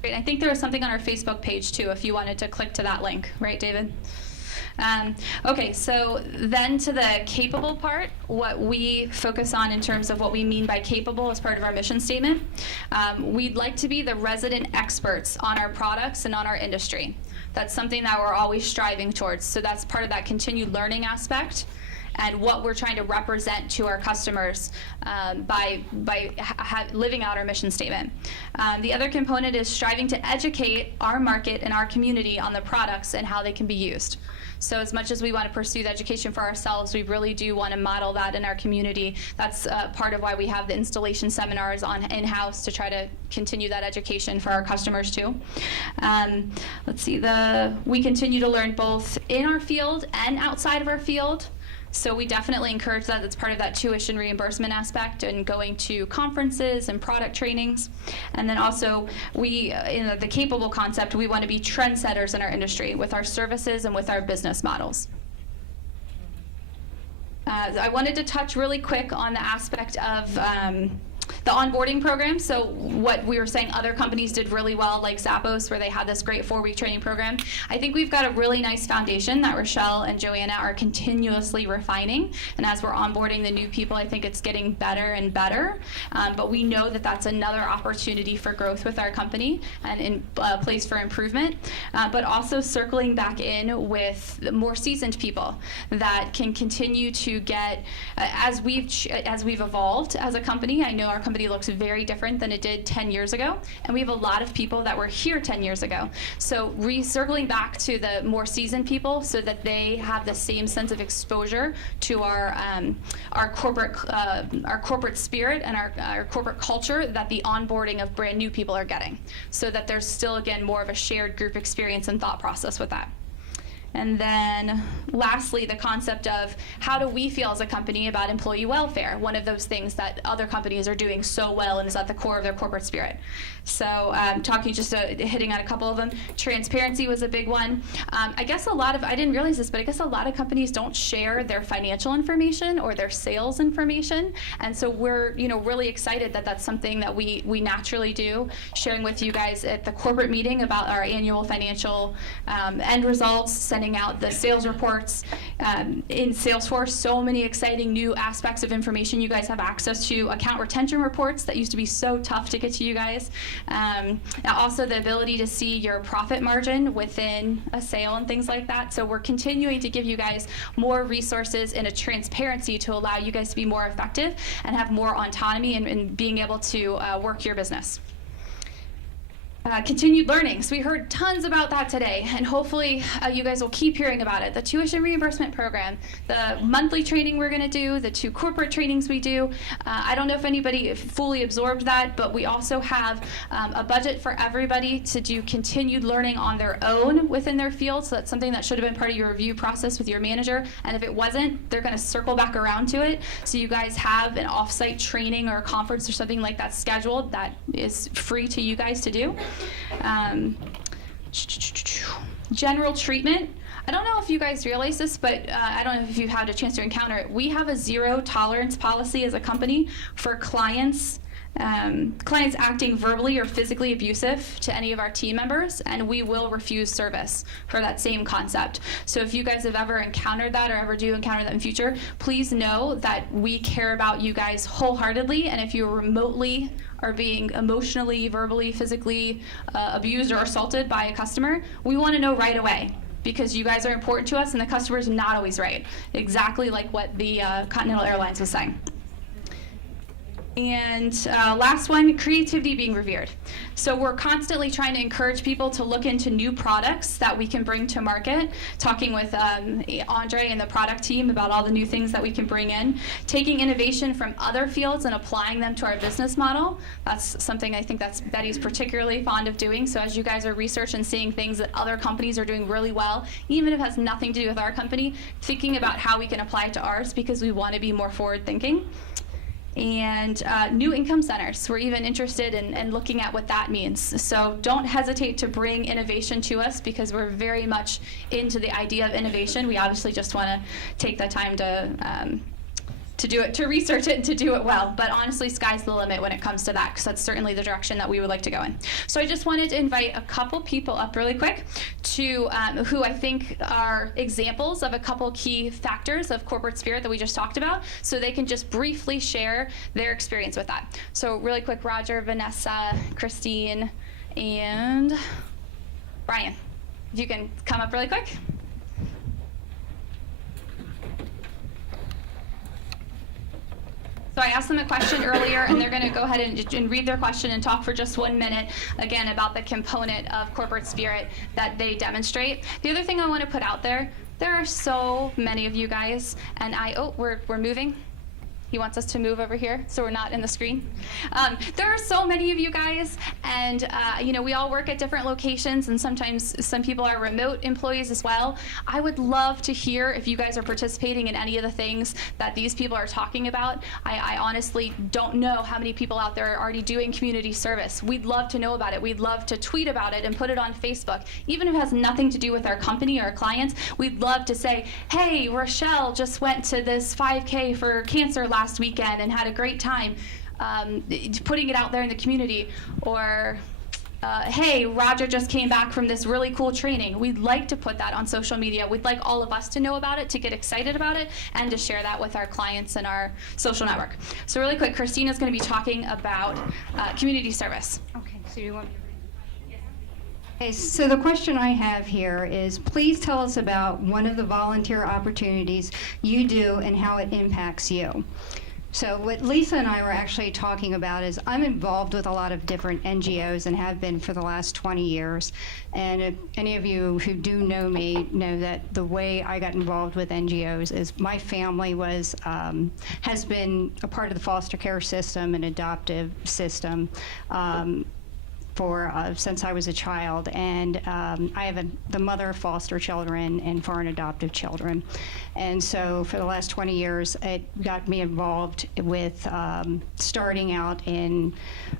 Great. I think there was something on our Facebook page too, if you wanted to click to that link, right, David? Okay, so then to the capable part, what we focus on in terms of what we mean by capable as part of our mission statement. We'd like to be the resident experts on our products and on our industry. That's something that we're always striving towards. So that's part of that continued learning aspect and what we're trying to represent to our customers by living out our mission statement. The other component is striving to educate our market and our community on the products and how they can be used. So as much as we want to pursue the education for ourselves, we really do want to model that in our community. That's part of why we have the installation seminars on in-house to try to continue that education for our customers too. Let's see, we continue to learn both in our field and outside of our field. So we definitely encourage that. That's part of that tuition reimbursement aspect and going to conferences and product trainings. And then also, in the capable concept, we want to be trendsetters in our industry with our services and with our business models. I wanted to touch really quick on the aspect of the onboarding program. So what we were saying other companies did really well, like Zappos, where they had this great 4-week training program. I think we've got a really nice foundation that Rochelle and Joanna are continuously refining. And as we're onboarding the new people, I think it's getting better and better. But we know that that's another opportunity for growth with our company and in place for improvement. But also circling back in with more seasoned people that can continue to get, as we've evolved as a company. I know our company looks very different than it did 10 years ago, and we have a lot of people that were here 10 years ago. So circling back to the more seasoned people so that they have the same sense of exposure to our corporate spirit and our corporate culture that the onboarding of brand new people are getting, so that there's still, again, more of a shared group experience and thought process with that. And then lastly, the concept of how do we feel as a company about employee welfare, one of those things that other companies are doing so well and is at the core of their corporate spirit. So hitting on a couple of them, transparency was a big one. I didn't realize this, but I guess a lot of companies don't share their financial information or their sales information. And so we're really excited that that's something that we naturally do, sharing with you guys at the corporate meeting about our annual financial end results, sending out the sales reports. In Salesforce, so many exciting new aspects of information. You guys have access to account retention reports that used to be so tough to get to you guys. Also the ability to see your profit margin within a sale and things like that. So we're continuing to give you guys more resources and a transparency to allow you guys to be more effective and have more autonomy in being able to work your business. Continued learning. So we heard tons about that today, and hopefully you guys will keep hearing about it. The tuition reimbursement program, the monthly training we're going to do, the 2 corporate trainings we do. I don't know if anybody fully absorbed that, but we also have a budget for everybody to do continued learning on their own within their field. So that's something that should have been part of your review process with your manager. And if it wasn't, they're going to circle back around to it. So you guys have an offsite training or a conference or something like that scheduled that is free to you guys to do. General treatment. I don't know if you guys realize this, but I don't know if you've had a chance to encounter it. We have a 0 tolerance policy as a company for clients acting verbally or physically abusive to any of our team members, and we will refuse service for that same concept. So if you guys have ever encountered that or ever do encounter that in future, please know that we care about you guys wholeheartedly, and if you remotely are being emotionally, verbally, physically abused or assaulted by a customer, we want to know right away, because you guys are important to us and the customer is not always right. Exactly like what the Continental Airlines was saying. And last one, creativity being revered. So we're constantly trying to encourage people to look into new products that we can bring to market, talking with Andre and the product team about all the new things that we can bring in, taking innovation from other fields and applying them to our business model. That's something I think that's Betty's particularly fond of doing. So as you guys are researching and seeing things that other companies are doing really well, even if it has nothing to do with our company, thinking about how we can apply it to ours, because we want to be more forward thinking. And new income centers. We're even interested in looking at what that means. So don't hesitate to bring innovation to us, because we're very much into the idea of innovation. We obviously just want to take the time do it, to research it and to do it well. But honestly, sky's the limit when it comes to that, because that's certainly the direction that we would like to go in. So I just wanted to invite a couple people up really quick to who I think are examples of a couple key factors of corporate spirit that we just talked about, so they can just briefly share their experience with that. So really quick, Roger, Vanessa, Christine, and Brian, if you can come up really quick. So I asked them a question earlier, and they're going to go ahead and read their question and talk for just 1 minute, again, about the component of corporate spirit that they demonstrate. The other thing I want to put out there are so many of you guys, and we're moving. He wants us to move over here so we're not in the screen. There are so many of you guys, and we all work at different locations, and sometimes some people are remote employees as well. I would love to hear if you guys are participating in any of the things that these people are talking about. I honestly don't know how many people out there are already doing community service. We'd love to know about it. We'd love to tweet about it and put it on Facebook. Even if it has nothing to do with our company or our clients, we'd love to say, hey, Rochelle just went to this 5K for cancer last weekend and had a great time, putting it out there in the community. Or hey, Roger just came back from this really cool training. We'd like to put that on social media. We'd like all of us to know about it, to get excited about it, and to share that with our clients and our social network. So really quick, Christina's going to be talking about community service. Okay, so you want me to read? Okay, so the question I have here is, please tell us about one of the volunteer opportunities you do and how it impacts you. So what Lisa and I were actually talking about is, I'm involved with a lot of different NGOs and have been for the last 20 years. And if any of you who do know me know that the way I got involved with NGOs is my family has been a part of the foster care system and adoptive system since I was a child, and I have the mother of foster children and foreign adoptive children, and so for the last 20 years it got me involved with starting out in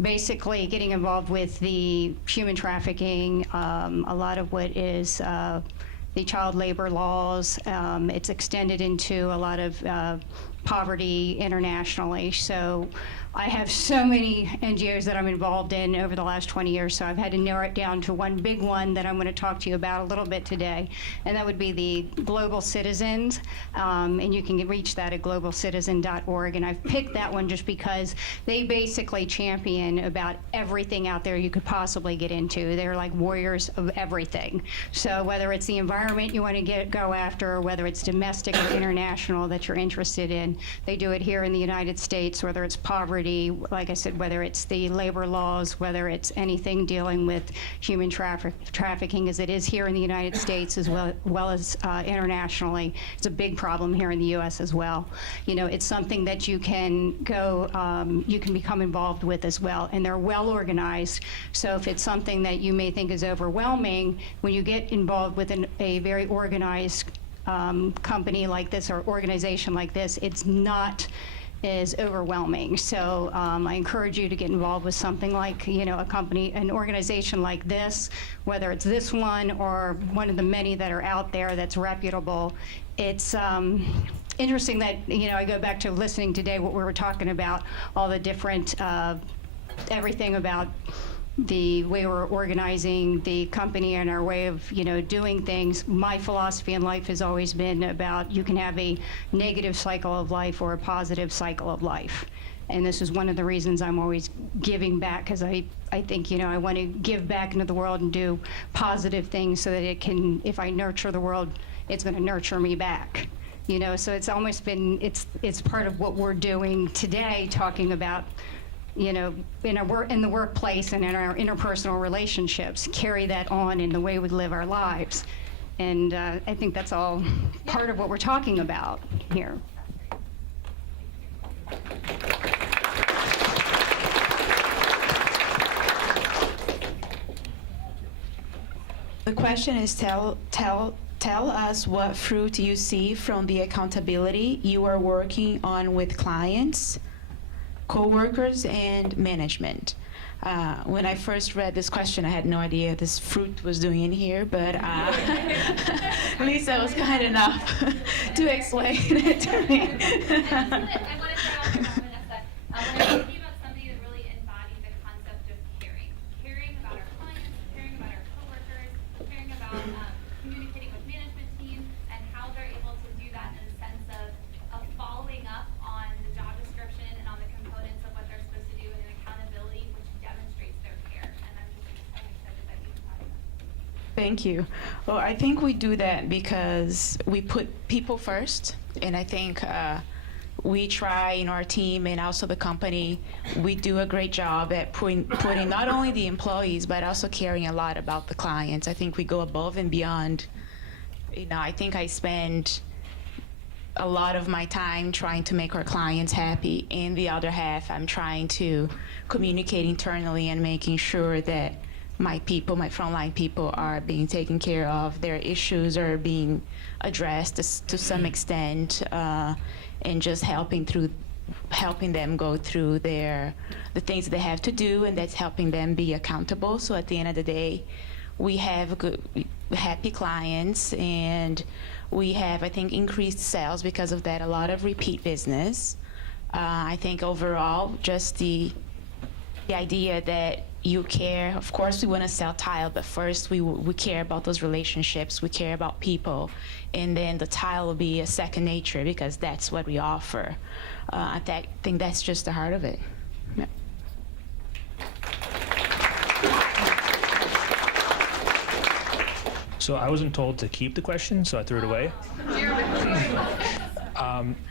basically getting involved with the human trafficking, a lot of what is the child labor laws. It's extended into a lot of poverty internationally. So I have so many NGOs that I'm involved in over the last 20 years, so I've had to narrow it down to one big one that I'm going to talk to you about a little bit today, and that would be the Global Citizens, and you can reach that at globalcitizen.org, and I've picked that one just because they basically champion about everything out there you could possibly get into. They're like warriors of everything. So whether it's the environment you want to go after, or whether it's domestic or international that you're interested in, they do it here in the United States, whether it's poverty, like I said, whether it's the labor laws, whether it's anything dealing with human trafficking, as it is here in the United States as well as internationally. It's a big problem here in the U.S. as well. It's something that you can you can become involved with as well, and they're well organized. So if it's something that you may think is overwhelming, when you get involved with a very organized company like this or organization like this, it's not is overwhelming. So I encourage you to get involved with something like, a company, an organization like this, whether it's this one or one of the many that are out there that's reputable. It's interesting that, I go back to listening today what we were talking about, all the different, everything about the way we're organizing the company and our way of, doing things. My philosophy in life has always been about, you can have a negative cycle of life or a positive cycle of life. And this is one of the reasons I'm always giving back, because I think, I want to give back into the world and do positive things so that it can, if I nurture the world, it's going to nurture me back. So it's almost been, it's part of what we're doing today, talking about, in the workplace and in our interpersonal relationships, carry that on in the way we live our lives. And I think that's all part of what we're talking about here. The question is, tell us what fruit you see from the accountability you are working on with clients, co-workers, and management. When I first read this question, I had no idea this fruit was doing in here, but Lisa was kind enough to explain it to me. I want to start off with Vanessa. When I'm thinking about somebody that really embodies the concept of caring, caring about our clients, caring about our coworkers, caring about communicating with management team, and how they're able to do that in a sense of following up on the job description and on the components of what they're supposed to do and an accountability which demonstrates their care. And I'm excited that you embody that. Thank you. Well, I think we do that because we put people first, and I think we try in our team and also the company, we do a great job at putting not only the employees, but also caring a lot about the clients. I think we go above and beyond. You know, I think I spend a lot of my time trying to make our clients happy, and the other half I'm trying to communicate internally and making sure that my people, my frontline people, are being taken care of, their issues are being addressed to some extent, and just helping them go through the things they have to do, and that's helping them be accountable. So at the end of the day, we have happy clients, and we have, I think, increased sales because of that, a lot of repeat business. I think overall, just the idea that you care. Of course, we want to sell tile, but first we care about those relationships. We care about people, and then the tile will be a second nature because that's what we offer. I think that's just the heart of it. Yeah. So I wasn't told to keep the question, so I threw it away.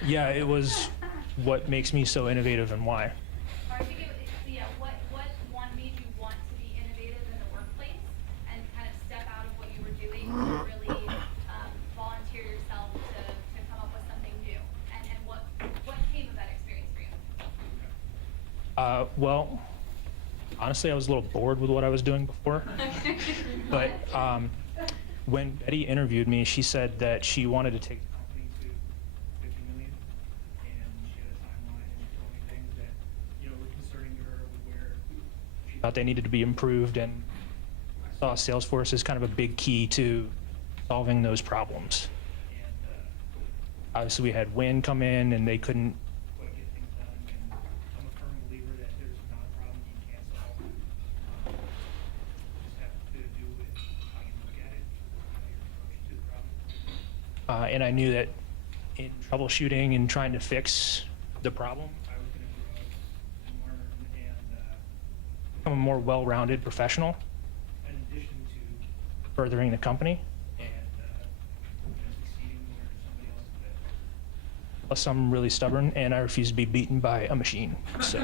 Yeah, it was what makes me so innovative and why. Or I think what made you want to be innovative in the workplace and kind of step out of what you were doing to really volunteer yourself to come up with something new? And what came of that experience for you? Well, honestly, I was a little bored with what I was doing before. But when Betty interviewed me, she said that she wanted to take the company to 50 million, and she had a timeline, and she told me things that, were concerning to her, where she thought they needed to be improved, and I saw Salesforce as kind of a big key to solving those problems. And obviously, we had Win come in, and they couldn't quite get things done, and I'm a firm believer that there's not a problem you can't solve. Just have to do with how you look at it, your approach to the problem. And I knew that in troubleshooting and trying to fix the problem, I was going to grow and learn and become a more well-rounded professional, in addition to furthering the company and succeeding where somebody else is better. Plus, I'm really stubborn, and I refuse to be beaten by a machine. So.